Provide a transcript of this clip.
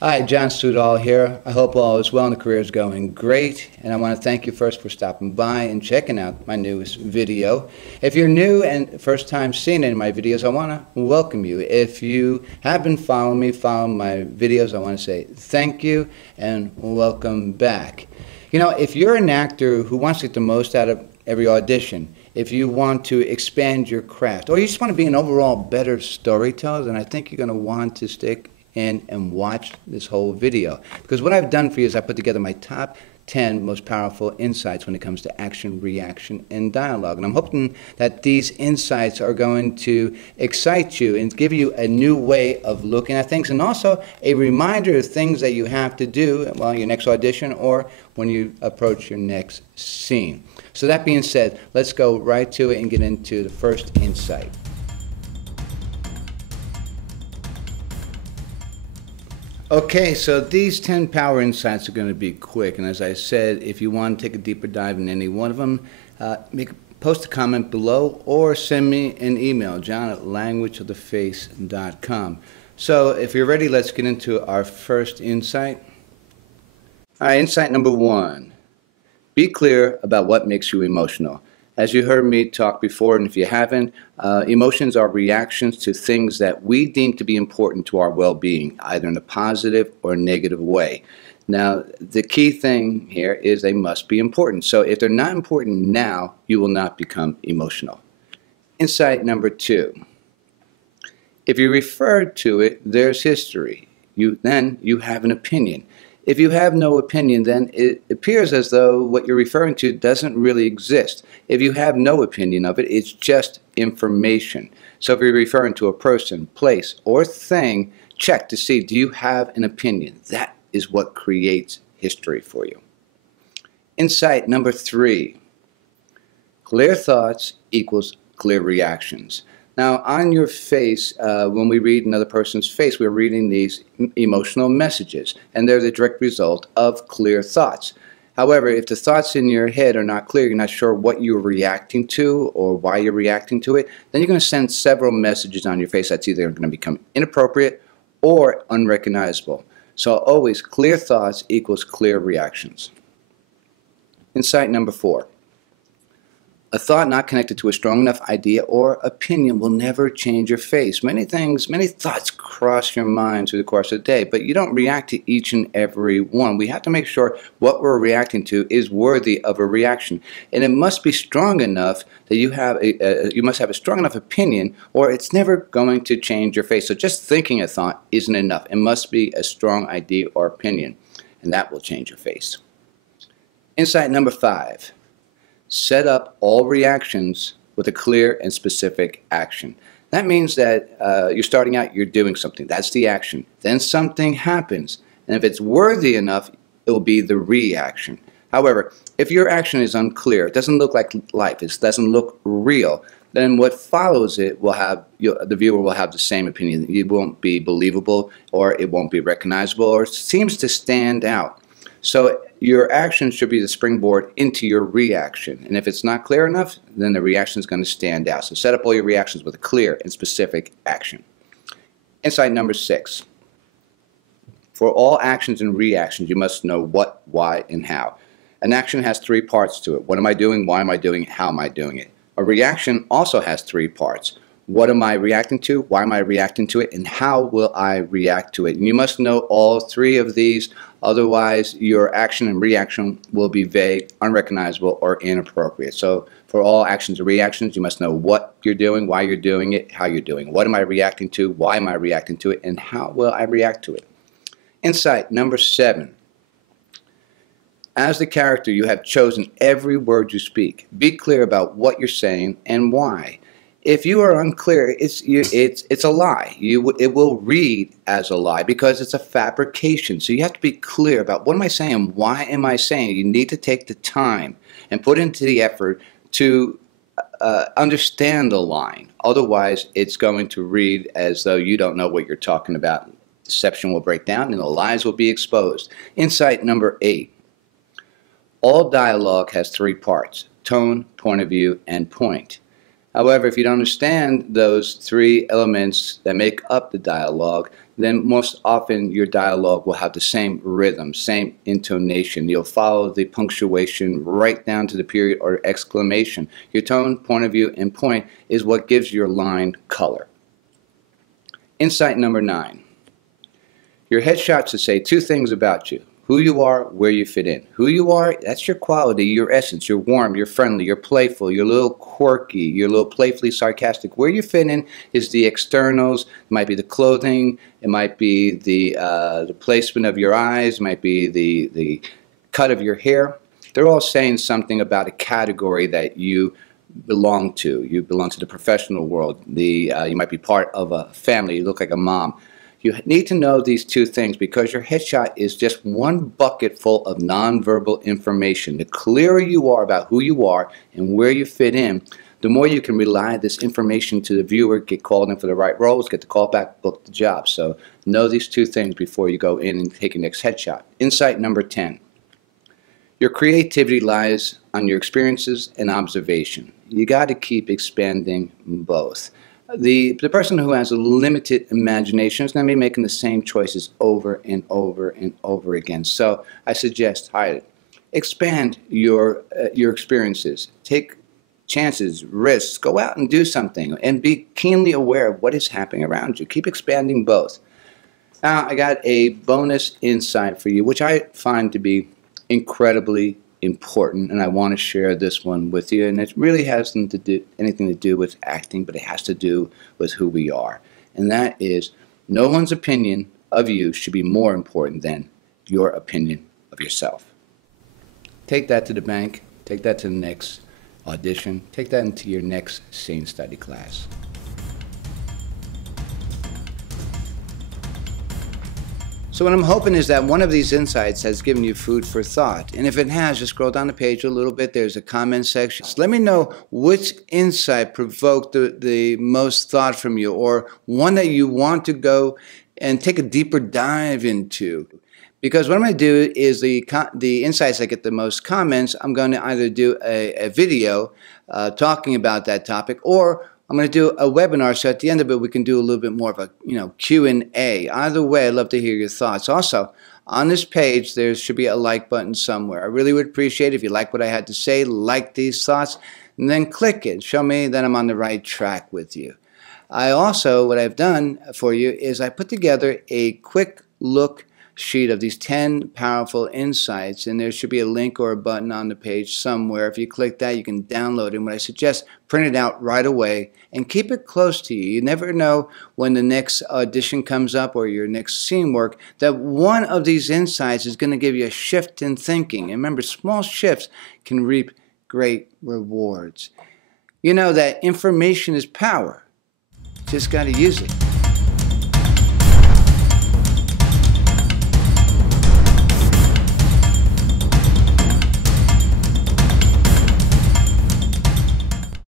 Hi, John Studall here. I hope all is well and the career is going great. And I want to thank you first for stopping by and checking out my newest video. If you're new and first time seeing any of my videos, I want to welcome you. If you have been following me, following my videos, I want to say thank you and welcome back. You know, if you're an actor who wants to get the most out of every audition, if you want to expand your craft, or you just want to be an overall better storyteller, then I think you're going to want to stick in and watch this whole video. Because what I've done for you is I put together my top 10 most powerful insights when it comes to action, reaction, and dialogue. And I'm hoping that these insights are going to excite you and give you a new way of looking at things, and also a reminder of things that you have to do while your next audition or when you approach your next scene. So that being said, let's go right to it and get into the first insight. Okay, so these 10 power insights are going to be quick, and as I said, if you want to take a deeper dive in any one of them, post a comment below or send me an email, john@languageoftheface.com. So if you're ready, let's get into our first insight. All right, insight number one, be clear about what makes you emotional. As you heard me talk before, and if you haven't, emotions are reactions to things that we deem to be important to our well-being, either in a positive or negative way. Now, the key thing here is they must be important. So if they're not important now, you will not become emotional. Insight number two, if you refer to it, there's history. Then you have an opinion. If you have no opinion, then it appears as though what you're referring to doesn't really exist. If you have no opinion of it, it's just information. So if you're referring to a person, place, or thing, check to see, do you have an opinion? That is what creates history for you. Insight number three, clear thoughts equals clear reactions. Now, on your face, when we read another person's face, we're reading these emotional messages, and they're the direct result of clear thoughts. However, if the thoughts in your head are not clear, you're not sure what you're reacting to or why you're reacting to it, then you're going to send several messages on your face that's either going to become inappropriate or unrecognizable. So always, clear thoughts equals clear reactions. Insight number four. A thought not connected to a strong enough idea or opinion will never change your face. Many thoughts cross your mind through the course of the day, but you don't react to each and every one. We have to make sure what we're reacting to is worthy of a reaction. And it must be strong enough that you must have a strong enough opinion, or it's never going to change your face. So just thinking a thought isn't enough. It must be a strong idea or opinion, and that will change your face. Insight number five. Set up all reactions with a clear and specific action. That means that you're starting out, you're doing something. That's the action. Then something happens. And if it's worthy enough, it will be the reaction. However, if your action is unclear, it doesn't look like life, it doesn't look real, then what follows it will have, the viewer will have the same opinion. It won't be believable, or it won't be recognizable, or it seems to stand out. So your action should be the springboard into your reaction. And if it's not clear enough, then the reaction is going to stand out. So set up all your reactions with a clear and specific action. Insight number six. For all actions and reactions, you must know what, why, and how. An action has three parts to it. What am I doing? Why am I doing it? How am I doing it? A reaction also has three parts. What am I reacting to? Why am I reacting to it? And how will I react to it? And you must know all three of these. Otherwise, your action and reaction will be vague, unrecognizable, or inappropriate. So for all actions and reactions, you must know what you're doing, why you're doing it, how you're doing it. What am I reacting to? Why am I reacting to it? And how will I react to it? Insight number seven. As the character, you have chosen every word you speak. Be clear about what you're saying and why. If you are unclear, it's a lie. It will read as a lie because it's a fabrication. So you have to be clear about what am I saying, why am I saying it. You need to take the time and put into the effort to understand the line. Otherwise, it's going to read as though you don't know what you're talking about. Deception will break down and the lies will be exposed. Insight number 8. All dialogue has three parts: tone, point of view, and point. However, if you don't understand those three elements that make up the dialogue, then most often your dialogue will have the same rhythm, same intonation. You'll follow the punctuation right down to the period or exclamation. Your tone, point of view, and point is what gives your line color. Insight number 9. Your headshot should say two things about you: who you are, where you fit in. Who you are, that's your quality, your essence. You're warm, you're friendly, you're playful, you're a little quirky, you're a little playfully sarcastic. Where you fit in is the externals. It might be the clothing, it might be the placement of your eyes, it might be the cut of your hair. They're all saying something about a category that you belong to. You belong to the professional world. You might be part of a family. You look like a mom. You need to know these two things because your headshot is just one bucket full of nonverbal information. The clearer you are about who you are and where you fit in, the more you can rely this information to the viewer, get called in for the right roles, get the call back, book the job. So know these two things before you go in and take your next headshot. Insight number 10. Your creativity lies on your experiences and observation. You got to keep expanding both. The person who has a limited imagination is going to be making the same choices over and over and over again. So I suggest expand your experiences. Take chances, risks. Go out and do something and be keenly aware of what is happening around you. Keep expanding both. Now, I got a bonus insight for you, which I find to be incredibly important, and I want to share this one with you. And it really has anything to do with acting, but it has to do with who we are. And that is, no one's opinion of you should be more important than your opinion of yourself. Take that to the bank. Take that to the next audition. Take that into your next scene study class. So what I'm hoping is that one of these insights has given you food for thought. And if it has, just scroll down the page a little bit. There's a comment section. So let me know which insight provoked the most thought from you, or one that you want to go and take a deeper dive into. Because what I'm going to do is the insights that get the most comments, I'm going to either do a video talking about that topic, or I'm going to do a webinar, so at the end of it, we can do a little bit more of a Q&A. Either way, I'd love to hear your thoughts. Also, on this page, there should be a like button somewhere. I really would appreciate it if you like what I had to say, like these thoughts, and then click it. Show me that I'm on the right track with you. I also, what I've done for you is I put together a quick look sheet of these 10 powerful insights, and there should be a link or a button on the page somewhere. If you click that, you can download it. And what I suggest, print it out right away and keep it close to you. You never know when the next audition comes up or your next scene work that one of these insights is going to give you a shift in thinking. And remember, small shifts can reap great rewards. You know that information is power. Just got to use it.